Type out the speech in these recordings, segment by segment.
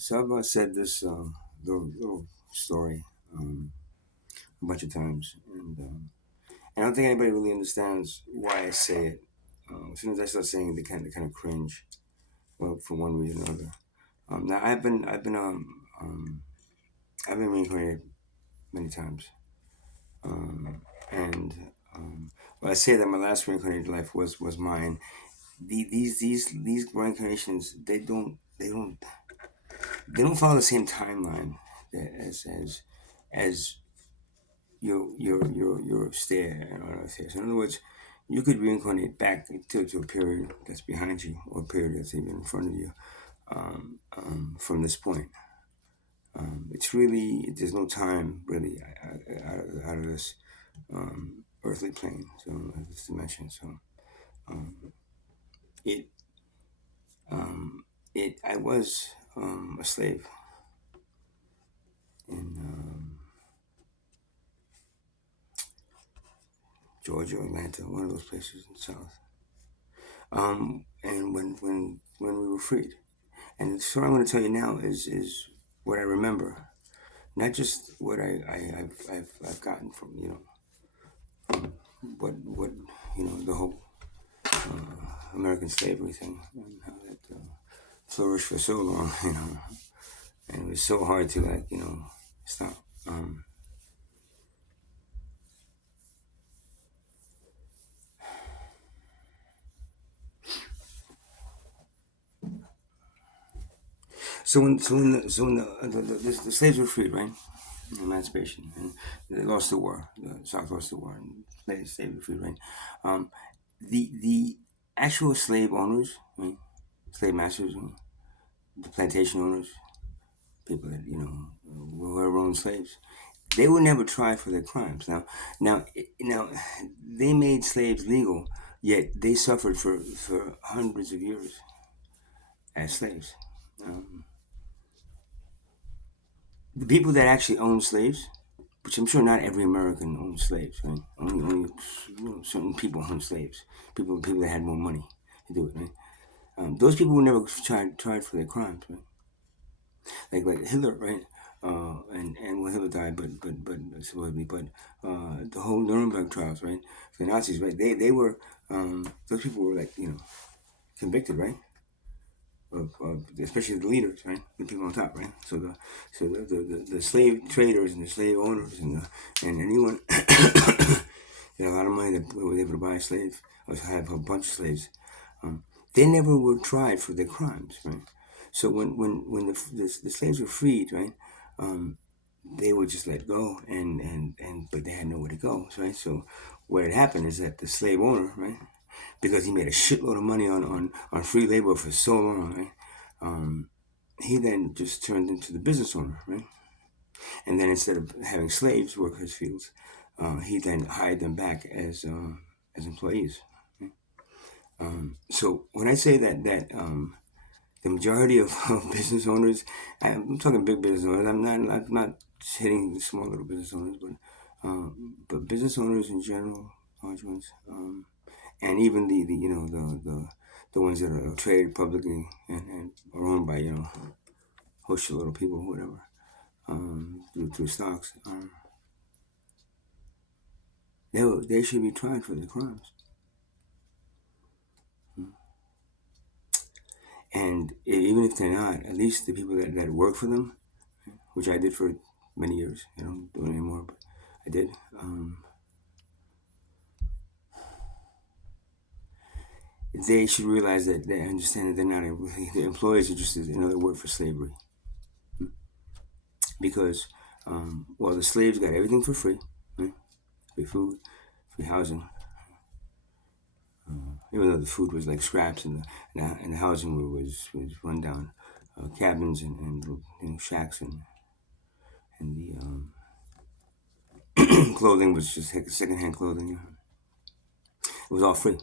So I've said this little story a bunch of times, and I don't think anybody really understands why I say it. As soon as I start saying it, they kind of cringe, well, for one reason or another. Now I've been reincarnated many times, um, and when I say that my last reincarnated life was mine, these reincarnations they don't follow the same timeline as your stare on Earth here. So in other words, you could reincarnate back to a period that's behind you or a period that's even in front of you from this point. It's really there's no time really out of this earthly plane, so this dimension. So um, it it I was a slave in Georgia, Atlanta, one of those places in the South. And when we were freed. And the story I'm going to tell you now is what I remember, not just what I've gotten from what the whole American slavery thing and how that flourished for so long, and it was so hard to stop. Um, so when the slaves were freed, right? Emancipation, and they lost the war. The South lost the war, and slaves were freed, right? Um, the actual slave owners, right? Slave masters, the plantation owners, people that were owned slaves, they were never tried for their crimes. Now, they made slaves legal, yet they suffered for hundreds of years as slaves. Um, the people that actually owned slaves, which I'm sure not every American owned slaves, right? Only certain people owned slaves. People that had more money to do it, right? Those people were never tried for their crimes, right? Like Hitler, right? And well, Hitler died, but supposedly, but the whole Nuremberg trials, right? The Nazis, right? They were those people were like convicted, right? Of especially the leaders, right? The people on top, right? So the slave traders and the slave owners and anyone that had a lot of money that was able to buy a slave or have a bunch of slaves, um, they never were tried for their crimes, right? So when the slaves were freed, right, um, they were just let go, and but they had nowhere to go, right? So what had happened is that the slave owner, right, because he made a shitload of money on free labor for so long, right? Um, he then just turned into the business owner, right? And then instead of having slaves work his fields, he then hired them back as employees. Right? So when I say that the majority of, of business owners, I'm talking big business owners. I'm not hitting small little business owners, but business owners in general, large ones, and even the ones that are traded publicly and are owned by whole shitload of people, whatever, through stocks. They should be tried for their crimes, and even if they're not, at least the people that work for them, which I did for many years. I don't do it anymore, but I did. They should realize that they understand that they're not the employees are just another word for slavery, because well, the slaves got everything for free, right? Free food, free housing, even though the food was like scraps and the housing was run down, cabins and shacks and the clothing was just like secondhand clothing. It was all free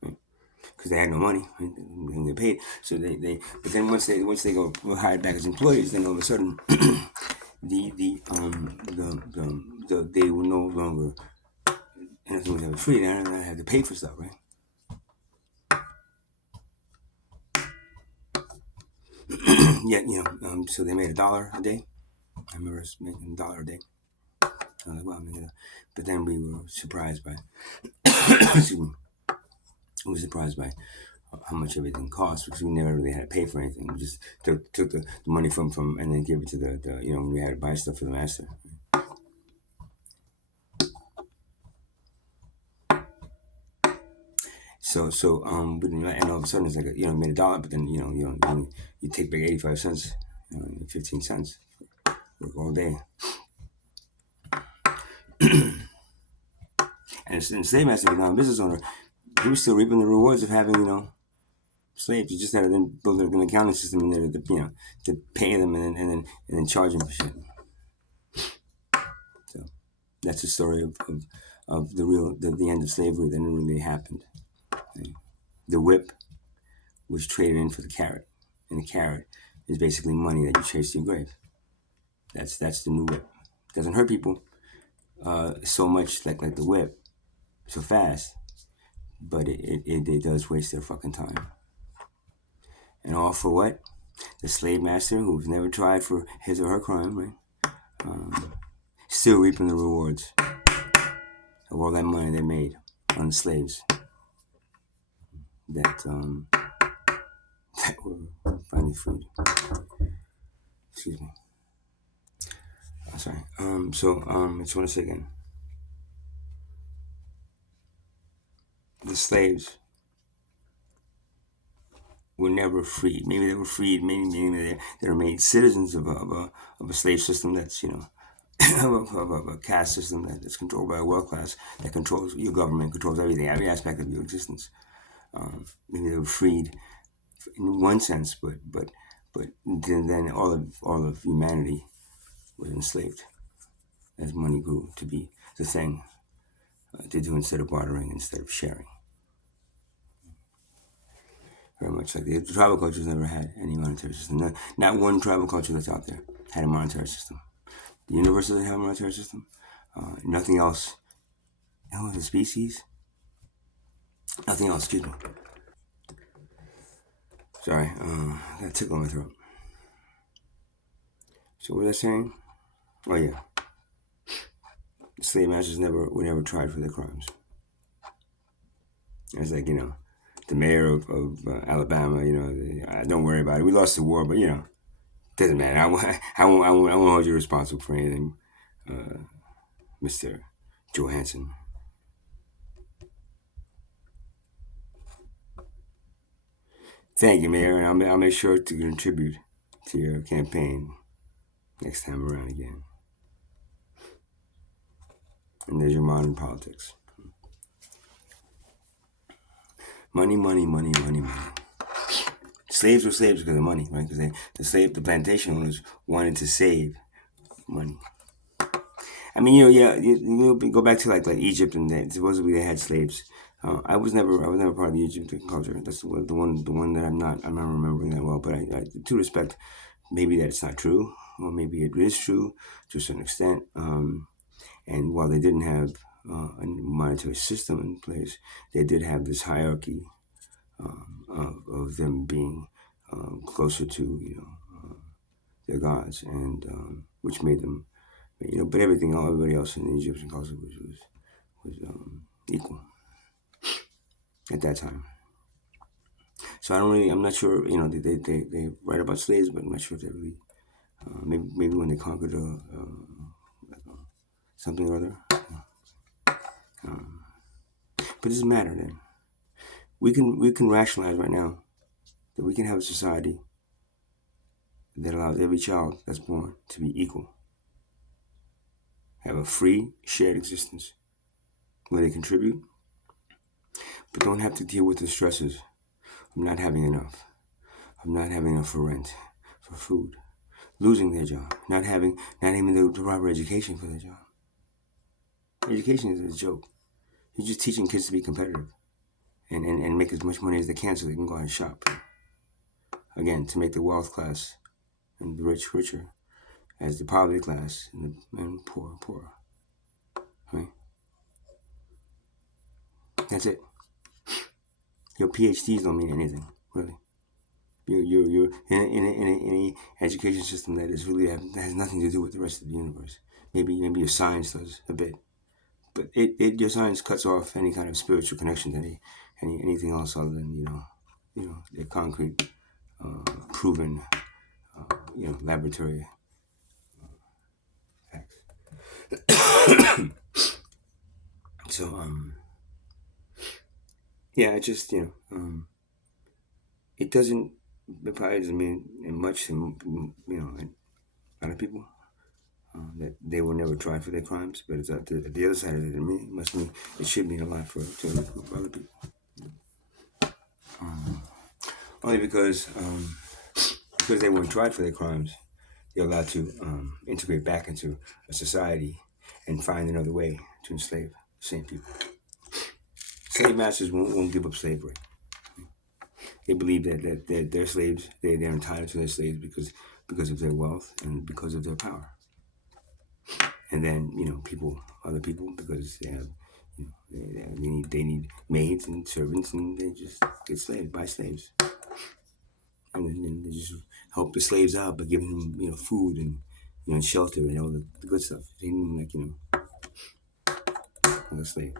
because they had no money, right? They didn't get paid. So but then once they go were hired back as employees, then all of a sudden they were no longer anything was ever free. They had to pay for stuff, right? Yeah, so they made $1 a day. I remember us making $1 a day. I was like, wow, but then we were surprised by, excuse me, we were surprised by how much everything cost because we never really had to pay for anything. We just took the money from and then gave it to the we had to buy stuff for the master. We didn't, and all of a sudden it's like made $1, but then you take back 85 cents, 15 cents work all day. And the slave master became a business owner. He was still reaping the rewards of having slaves. You just had to then build an accounting system in there to pay them and then charge them for shit. So that's the story of the end of slavery that never really happened. The whip was traded in for the carrot, and the carrot is basically money that you chase to your grave. That's the new whip. Doesn't hurt people so much like the whip so fast, but it does waste their fucking time. And all for what? The slave master who's never tried for his or her crime, right? Still reaping the rewards of all that money they made on the slaves that that were finally freed. Excuse me. Oh, sorry. I just want to say again, the slaves were never freed. Maybe they were freed. Maybe they were made citizens of a slave system that's of a caste system that's controlled by a wealth class that controls your government, controls everything, every aspect of your existence. Maybe they were freed in one sense, but then all of humanity was enslaved as money grew to be the thing to do instead of bartering, instead of sharing. Very much like the tribal cultures never had any monetary system. Not one tribal culture that's out there had a monetary system. The universe doesn't have a monetary system. Nothing else. No other species. Nothing else. Excuse me. Sorry, got a tickle in my throat. So what was I saying? Oh yeah, the slave masters were never tried for their crimes. It's like the mayor of Alabama. Don't worry about it. We lost the war, but doesn't matter. I won't hold you responsible for anything, Mr. Johansson. Thank you, Mayor, and I'll make sure to contribute to your campaign next time around again. And there's your modern politics. Money, money, money, money, money. Slaves were slaves because of money, right? Because the plantation owners wanted to save money. I mean, go back to like Egypt, and supposedly they had slaves. I was never part of the Egyptian culture. That's the one that I'm not remembering that well. But I to respect, maybe that it's not true, or maybe it is true to a certain extent. And while they didn't have a monetary system in place, they did have this hierarchy of them being closer to their gods, and which made them, but everybody else in the Egyptian culture was equal at that time. So I'm not sure, they write about slaves, but I'm not sure if they really, maybe when they conquered something or other. But it doesn't matter then. We can rationalize right now that we can have a society that allows every child that's born to be equal, have a free, shared existence where they contribute, but don't have to deal with the stresses of not having enough, of not having enough for rent, for food, losing their job, not having the proper education for their job. Education is a joke. You're just teaching kids to be competitive and make as much money as they can so they can go out and shop. Again, to make the wealth class and the rich richer, as the poverty class and the poor poorer. Right? That's it. Your PhDs don't mean anything, really. You're in a education system that is really that has nothing to do with the rest of the universe. Maybe your science does a bit, but your science cuts off any kind of spiritual connection to anything else other than the concrete, proven, laboratory facts. So yeah, it just it doesn't. It probably doesn't mean much to a lot of people that they were never tried for their crimes. But it's at the other side of it. To me, it must mean it should mean a lot to other people. Only because they weren't tried for their crimes, they're allowed to integrate back into a society and find another way to enslave the same people. Slave masters won't give up slavery. They believe that their slaves, they're entitled to their slaves because of their wealth and because of their power. And then other people, because they have, they need maids and servants, and they just get slaves, buy slaves, and then they just help the slaves out by giving them food and shelter and all the good stuff. They didn't like a slave.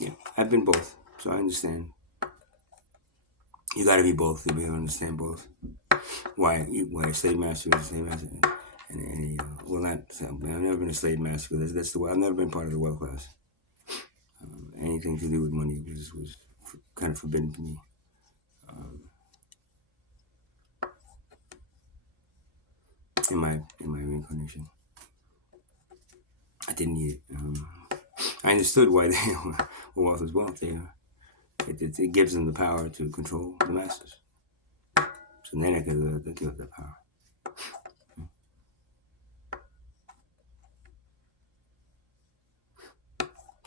Yeah, I've been both, so I understand. You got to be both to be able to understand both. Why a slave master is a slave master, and well, not. I've never been a slave master. That's the way. I've never been part of the wealth class. Anything to do with money was kind of forbidden to me. In my reincarnation, I didn't need it. I understood why wealth is wealth. It gives them the power to control the masses. So then I could give that power.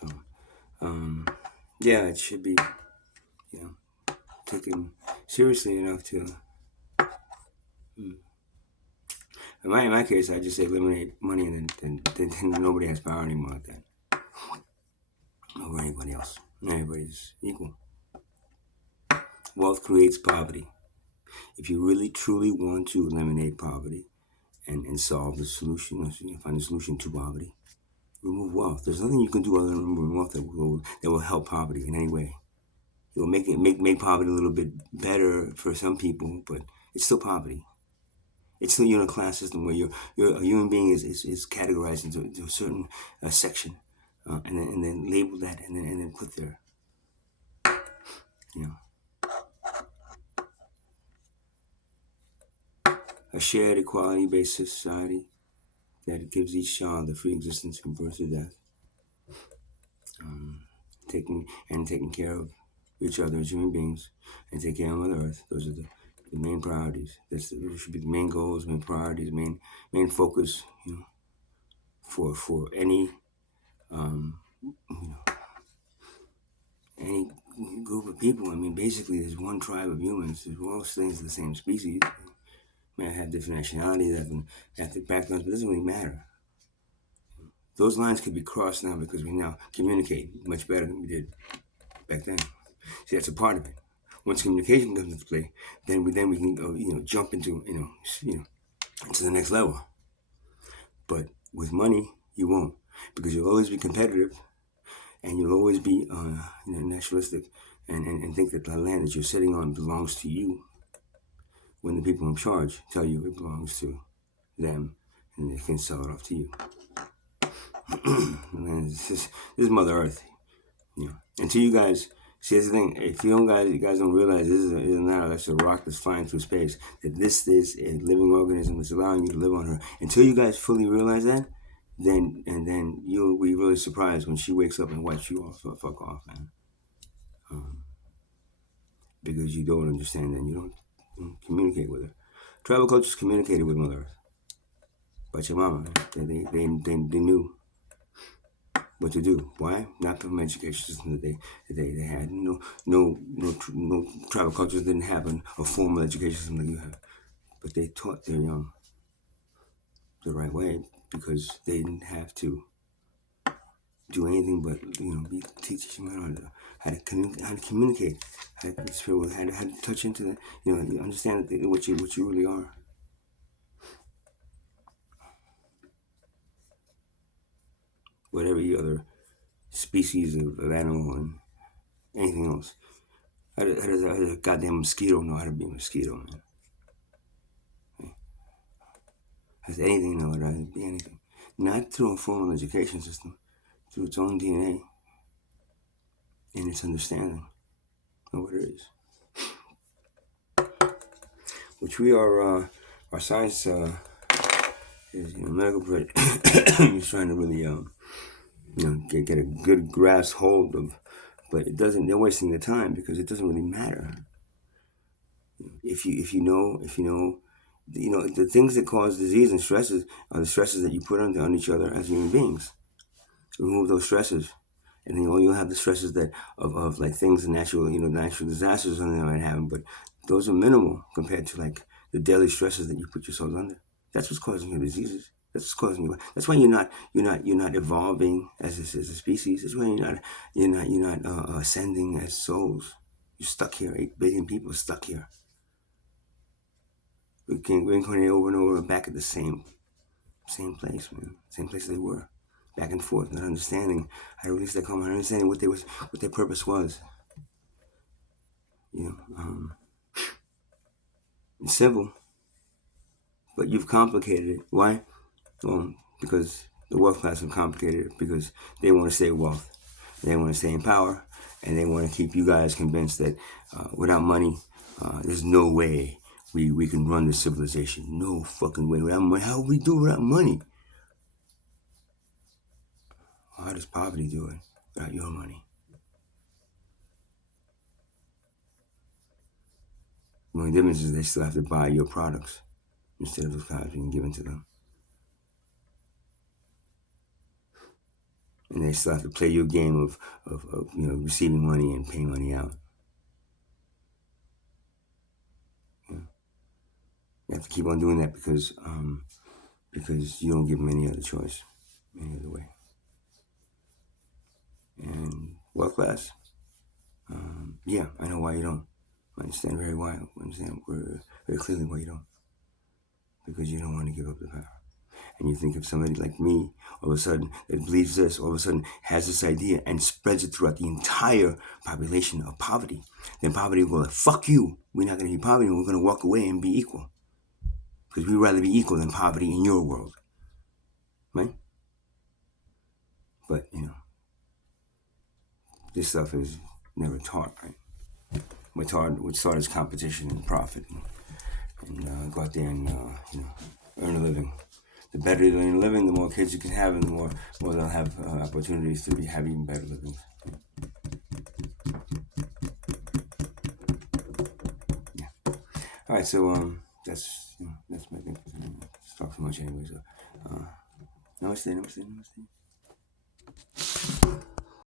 So, yeah, it should be, taken seriously enough to. In my case, I just say eliminate money, and then nobody has power anymore like that over anybody else. Everybody's equal. Wealth creates poverty. If you really truly want to eliminate poverty and solve the solution, find the solution to poverty, remove wealth. There's nothing you can do other than remove wealth that will help poverty in any way. It will make poverty a little bit better for some people, but it's still poverty. It's still a class system where you're a human being is categorized into a certain section, and then label that, and then put there. You know, a shared equality-based society that gives each child a free existence from birth to death, taking care of each other as human beings, and take care of Mother Earth. Those are the main priorities. Those should be the main goals, main priorities, main focus. For any any group of people. I mean, basically, there's one tribe of humans. We're all things the same species. May have different nationalities, ethnic backgrounds, but it doesn't really matter. Those lines could be crossed now because we now communicate much better than we did back then. See, that's a part of it. Once communication comes into play, then we can go, jump into into the next level. But with money, you won't, because you'll always be competitive, and you'll always be nationalistic, and think that the land that you're sitting on belongs to you, when the people in charge tell you it belongs to them, and they can sell it off to you. And this is Mother Earth. Until you guys see, that's the thing. If you guys don't realize this is not that's a rock that's flying through space. That this is a living organism that's allowing you to live on her. Until you guys fully realize that, then you'll be really surprised when she wakes up and wipes you off. Fuck off, man. Because you don't understand and you don't communicate with her. Tribal cultures communicated with Mother Earth. But your mama, man, they knew what to do. Why? Not from education system that they had. No tribal cultures didn't have a formal education system like you have. But they taught their young the right way because they didn't have to do anything but be teaching how to communicate, how to spirit, how to touch into the understand what you really are. Whatever other species of animal and anything else. How does a goddamn mosquito know how to be a mosquito, man? Has anything know how to be anything? Not through a formal education system, through its own DNA and its understanding of what it is. Which we are, our science is medical is trying to really get a good grasp hold of, but it doesn't. They're wasting their time because it doesn't really matter. If you know the things that cause disease and stresses are the stresses that you put on each other as human beings. Remove those stresses, and then you'll have the stresses that of like things natural disasters and that might happen, but those are minimal compared to like the daily stresses that you put yourselves under. That's what's causing your diseases. That's what's causing you. That's why you're not evolving as a species. That's why you're not ascending as souls. You're stuck here. 8 billion people are stuck here. We can't reincarnate over and over back at the same place, man. Same place they were. Back and forth, not understanding how to release that karma, not understanding what their purpose was. It's simple, but you've complicated it. Why? Well, because the wealth class have complicated it because they want to stay wealth, they want to stay in power, and they want to keep you guys convinced that without money, there's no way we can run this civilization. No fucking way without money. How would we do without money? How does poverty do it without your money? The only difference is they still have to buy your products instead of those products being given to them. And they still have to play your game of receiving money and paying money out. You have to keep on doing that because you don't give them any other choice, any other way. And wealth class, yeah, I know why you don't. I understand very clearly why you don't. Because you don't want to give up the power. And you think if somebody like me, all of a sudden, that believes this, all of a sudden has this idea and spreads it throughout the entire population of poverty, then poverty will go, fuck you, we're not going to be poverty, we're going to walk away and be equal. Because we'd rather be equal than poverty in your world. Right? But, this stuff is never taught, right? What's taught is competition and profit. And go out there and, earn a living. The better you earn a living, the more kids you can have, and the more they'll have opportunities to have even better livings. Yeah. All right, so that's my thing. Let's talk so much anyway. So, namaste.